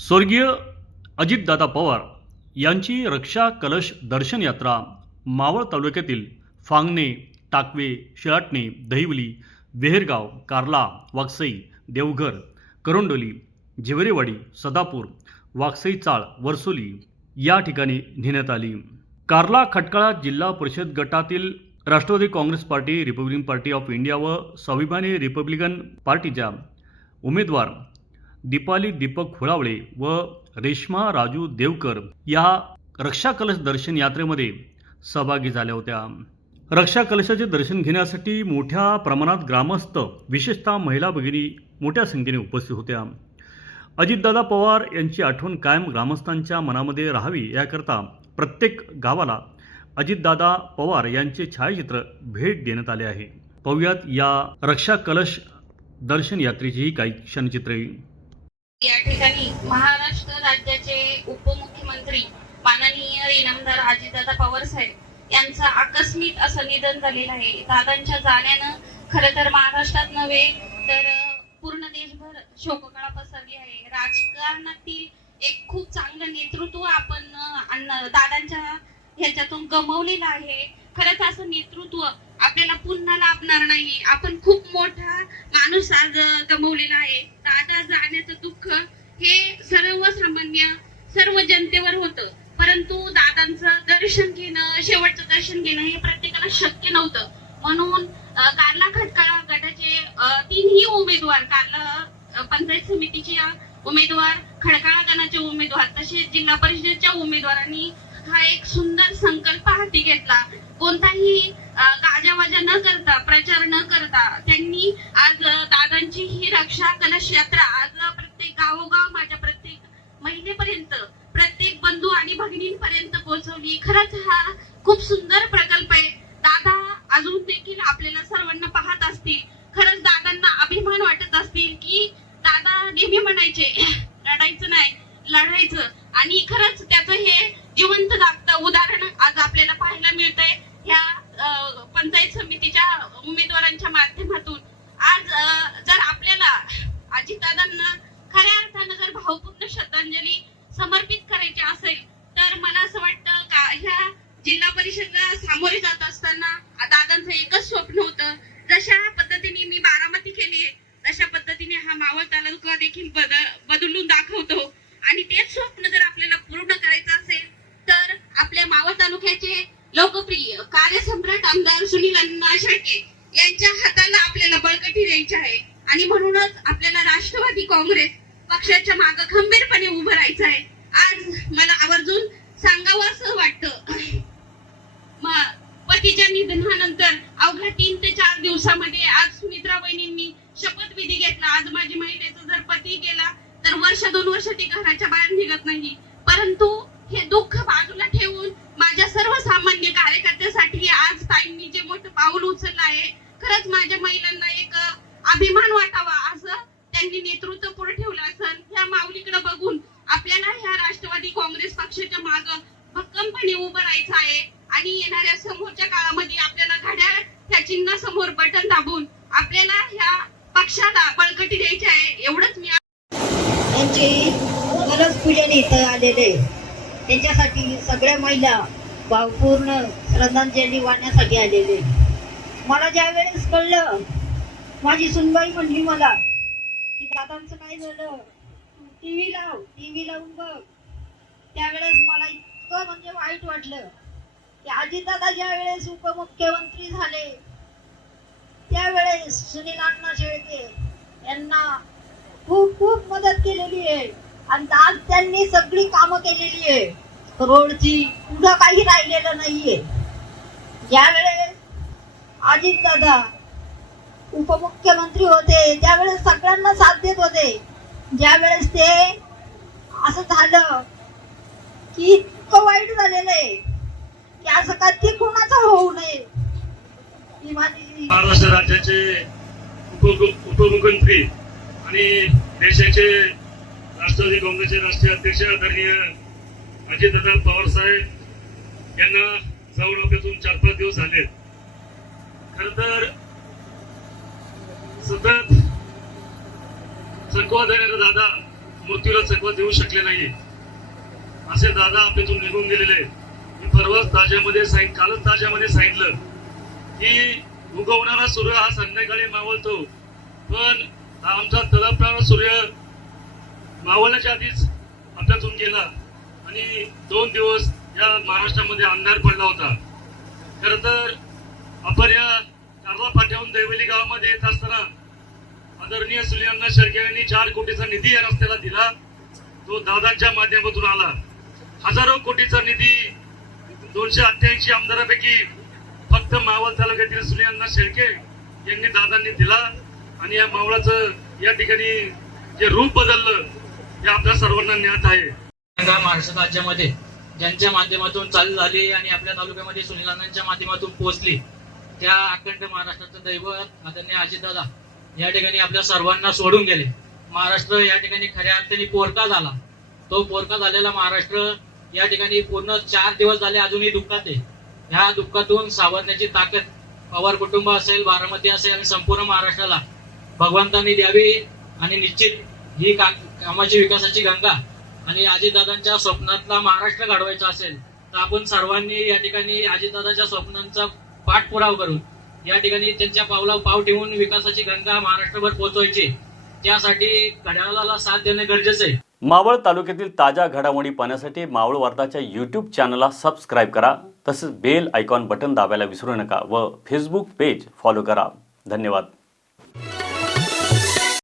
स्वर्गीय अजितदादा पवार यांची रक्षा कलश दर्शन यात्रा मावळ तालुक्यातील फांगणे टाकवे शिळाटणे दहिवली वेहेरगाव कार्ला वाकसई देवघर करोंडोली झिवरेवाडी सदापूर वाकसई चाळ वर्सोली या ठिकाणी नेण्यात आली. कार्ला खटकाळा जिल्हा परिषद गटातील Rashtravadi congress party republican party of India व स्वाभिमानी रिपब्लिकन पार्टीच्या उमेदवार दीपाली दीपक खुळावळे व रेश्मा राजू देवकर या रक्षा कलश दर्शन यात्रेमध्ये सहभागी झाल्या होत्या. रक्षा कलशाचे दर्शन घेण्यासाठी मोठ्या प्रमाणात ग्रामस्थ विशेषतः महिला भगिनी मोठ्या संख्येने उपस्थित होत्या. अजितदादा पवार यांची आठवण कायम ग्रामस्थांच्या मनामध्ये राहावी याकरता प्रत्येक गावाला अजितदादा पवार यांचे छायाचित्र भेट देण्यात आले आहे. पाहुयात या रक्षा कलश दर्शन यात्रेचीही काही क्षणचित्रे. या ठिकाणी महाराष्ट्र राज्याचे उपमुख्यमंत्री माननीय इनामदार अजितदादा पवार साहेब यांचं आकस्मिक असं निधन झालेलं आहे. दादांच्या जाण्यानं खरं तर महाराष्ट्रात नव्हे तर पूर्ण देशभर शोककळा पसरली आहे. राजकारणातील एक खूप चांगलं नेतृत्व आपण दादांच्या ह्याच्यातून गमवलेलं आहे. खरंच असं नेतृत्व आपल्याला पुन्हा लाभणार नाही. आपण खूप मोठा माणूस आज गमवलेला आहे. दादा सर्व जनतेवर होतं. परंतु दादांचं दर्शन घेणं शेवटचं दर्शन घेणं हे प्रत्येकाला शक्य नव्हतं. म्हणून अं, कार्ला गटाचे तीनही उमेदवार कार्ला पंचायत समितीचे उमेदवार खडकाळा गणाचे उमेदवार तसेच जिल्हा परिषदेच्या उमेदवारांनी हा एक सुंदर संकल्प हाती घेतला. कोणताही गाजावाजा न करता प्रचार न करता त्यांनी आज दादांची ही रक्षा कलश यात्रा आज प्रत्येक गावोगाव माझ्या प्रत्येक महिलेपर्यंत प्रत्येक बंधू आणि भगिनींपर्यंत पोहोचवली. खरंच हा खूप सुंदर प्रकल्प आहे. दादा अजून देखील आपल्याला सर्वांना पाहत असतील. खरंच दादांना अभिमान वाटत असतील की दादा नेहमी म्हणायचे रडायचं नाही लढायचं. आणि खरंच त्याचं हे जिवंत दाखतं उदाहरण आज आपल्याला पाहायला मिळतंय ह्या अं, पंचायत समितीच्या उमेदवारांच्या माध्यमातून आज अं, जर आपल्याला अजितदादांना खऱ्या अर्थानं जर भावपूर्ण श्रद्धांजली समर्पित करायचे असेल तर मला असं वाटतं का ह्या जिल्हा परिषदला सामोरे जात असताना दादांचं एकच स्वप्न होतं जशा पद्धतीने मी बारामती केली तशा पद्धतीने हा मावळ तालुका देखील बदल बदलून दाखवतो. आणि तेच स्वप्न जर आपल्याला पूर्ण करायचं असेल तर आपल्या मावळ तालुक्याचे लोकप्रिय कार्यसम्राट आमदार सुनील अण्णा शेळके यांच्या हाताला आपल्याला बळकटी द्यायची आहे. आणि म्हणूनच आपल्याला राष्ट्रवादी काँग्रेस पक्षाच्या मागे खंबीरपणे उभं राहायचं आहे आज मला आवर्जून सांगावं असं वाटतं पतीच्या निधनानंतर अवघ्या तीन ते चार दिवसामध्ये आज सुमित्रा बहिणींनी शपथविधी घेतला. आज माझी महिलेचा जर पती गेला तर वर्ष दोन वर्ष ती घराच्या बाहेर निघत नाही. परंतु हे दुःख बाजूला ठेवून माझ्या सर्वसामान्य कार्यकर्त्यासाठी आज ताईंनी जे मोठं पाऊल उचललं आहे खरंच माझ्या महिलांना एक अभिमान वाटावा असं त्यांनी नेतृत्व पुढे ठेवलं असेल ह्या माऊलीकडे बघून आपल्याला ह्या राष्ट्रवादी काँग्रेस पक्षाच्या माग भक्कमपणे उभं राहायचं आहे. आणि येणाऱ्या समोरच्या काळामध्ये आपल्याला घड्याळ ह्या चिन्हासमोर बटन दाबून आपल्याला ह्या पक्षाला बळकटी द्यायची आहे एवढंच मी त्यांची गरज पूजन इथं आलेले. त्यांच्यासाठी सगळ्या महिला भावपूर्ण श्रद्धांजली वाहण्यासाठी आलेले. मला ज्या वेळेस कळलं माझी सुनबाई म्हणली मला दादांचं काय झालं? टीव्ही लाव टीव्ही लावून बघ. त्यावेळेस मला इतकं म्हणजे वाईट वाटलं. की अजितदादा ज्या वेळेस उपमुख्यमंत्री झाले त्यावेळेस सुनील अण्णा शेळके यांना खूप खूप मदत केलेली आहे. आणि आज त्यांनी सगळी कामं केलेली आहे. रोडची पुढं काही राहिलेलं नाहीये. यावेळेस अजित दादा उपमुख्यमंत्री होते त्यावेळेस सगळ्यांना साथ देत होते ज्यावेळेस ते असं झालं की इतकं वाईट झालेलं आहे की असं कधी कुणाचं होऊ नये. महाराष्ट्र राज्याचे उपमुख्यमंत्री आणि देशाचे राष्ट्रवादी काँग्रेसचे राष्ट्रीय अध्यक्ष आदरणीय अजितदादा पवार साहेब यांना जवळ आपल्यातून चार पाच दिवस झाले खर तर सतत चकवा देणारे दादा मृत्यूला चकवा देऊ शकले नाही असे दादा आपल्यातून निघून गेलेले मी परवाच ताज्यामध्ये सांग कालच ताज्यामध्ये सांगितलं की उगवणारा सूर्य हा संध्याकाळी मावळतो. पण हा आमचा तळपणारा सूर्य मावळण्याच्या आधीच आपल्यातून गेला आणि दोन दिवस या महाराष्ट्रामध्ये अंधार पडला होता. खर तर आपण या कारला पाठवून दैवली गावामध्ये येत असताना आदरणीय सुलियांना शेळके यांनी चार कोटीचा निधी या रस्त्याला दिला. तो दादांच्या माध्यमातून आला. हजारो कोटीचा निधी दोनशे अठ्ठ्याऐंशी आमदारापैकी फक्त मावळ तालुक्यातील सुलियांना शेळके यांनी दादांनी दिला. आणि या मावळाचं या ठिकाणी जे रूप बदललं हे आपल्या सर्वांना ज्ञात आहे. महाराष्ट्र राज्यामध्ये ज्यांच्या माध्यमातून चालू झाली आणि आपल्या तालुक्यामध्ये सुनीलांच्या माध्यमातून पोहोचली त्या अखंड महाराष्ट्राचं दैवत आदरणीय अजितदादा या ठिकाणी आपल्या सर्वांना सोडून गेले. महाराष्ट्र या ठिकाणी खऱ्या अर्थाने पोरका झाला. तो पोरका झालेला महाराष्ट्र या ठिकाणी पूर्ण चार दिवस झाले अजूनही दुःखात आहे. ह्या दुःखातून सावरण्याची ताकद पवार कुटुंब असेल बारामती असेल आणि संपूर्ण महाराष्ट्राला भगवंतांनी द्यावी आणि निश्चित ही का कामाची विकासाची गंगा आणि अजितदादांच्या स्वप्नातला महाराष्ट्र घडवायचा असेल तर आपण सर्वांनी या ठिकाणी अजितदादाच्या स्वप्नांचा पाठपुरावा करून या ठिकाणी त्यांच्या पावला पाव ठेवून विकासाची गंगा महाराष्ट्रभर पोहोचवायची. त्यासाठी घड्याळाला साथ देणे गरजेचं आहे. मावळ तालुक्यातील ताज्या घडामोडी पाहण्यासाठी मावळ वार्ताच्या यूट्यूब चॅनलला सबस्क्राईब करा. तसेच बेल आयकॉन बटन दाबायला विसरू नका व फेसबुक पेज फॉलो करा. धन्यवाद.